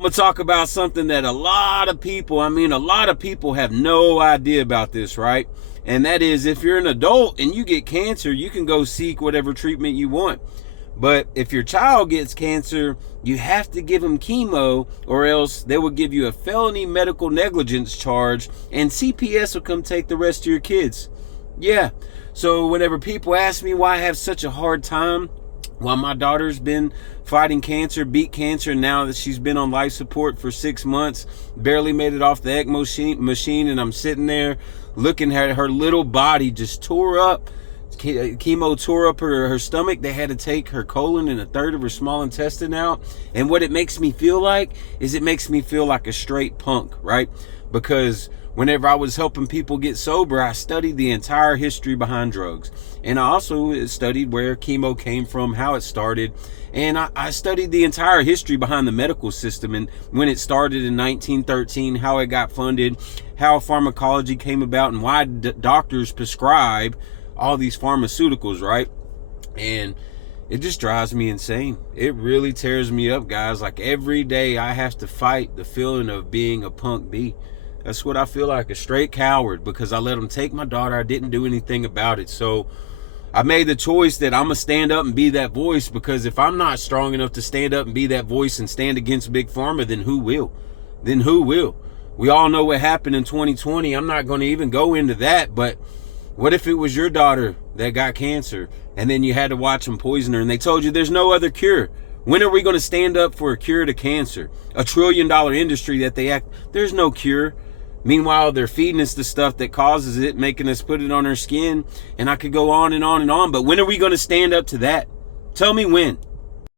I'm gonna talk about something that a lot of people have no idea about this, right? And that is, if you're an adult and you get cancer, you can go seek whatever treatment you want. But if your child gets cancer, you have to give them chemo, or else they will give you a felony medical negligence charge and CPS will come take the rest of your kids. Yeah. So whenever people ask me why I have such a hard time while my daughter's been fighting cancer, beat cancer, now that she's been on life support for 6 months, barely made it off the ECMO machine, and I'm sitting there looking at her little body just tore up. Chemo tore up her stomach. They had to take her colon and a third of her small intestine out. And what it makes me feel like is it makes me feel like a straight punk, right? Because whenever I was helping people get sober, I studied the entire history behind drugs. And I also studied where chemo came from, how it started. And I studied the entire history behind the medical system and when it started in 1913, how it got funded, how pharmacology came about, and why doctors prescribe all these pharmaceuticals, right? And it just drives me insane. It really tears me up, guys. Like every day I have to fight the feeling of being a punk B. That's what I feel like, a straight coward, because I let them take my daughter. I didn't do anything about it. So I made the choice that I'm gonna stand up and be that voice, because if I'm not strong enough to stand up and be that voice and stand against Big Pharma, then who will? Then who will? We all know what happened in 2020. I'm not gonna even go into that, but what if it was your daughter that got cancer and then you had to watch them poison her and they told you there's no other cure? When are we going to stand up for a cure to cancer? $1 trillion industry that there's no cure. Meanwhile, they're feeding us the stuff that causes it, making us put it on our skin. And I could go on and on and on. But when are we going to stand up to that? Tell me when.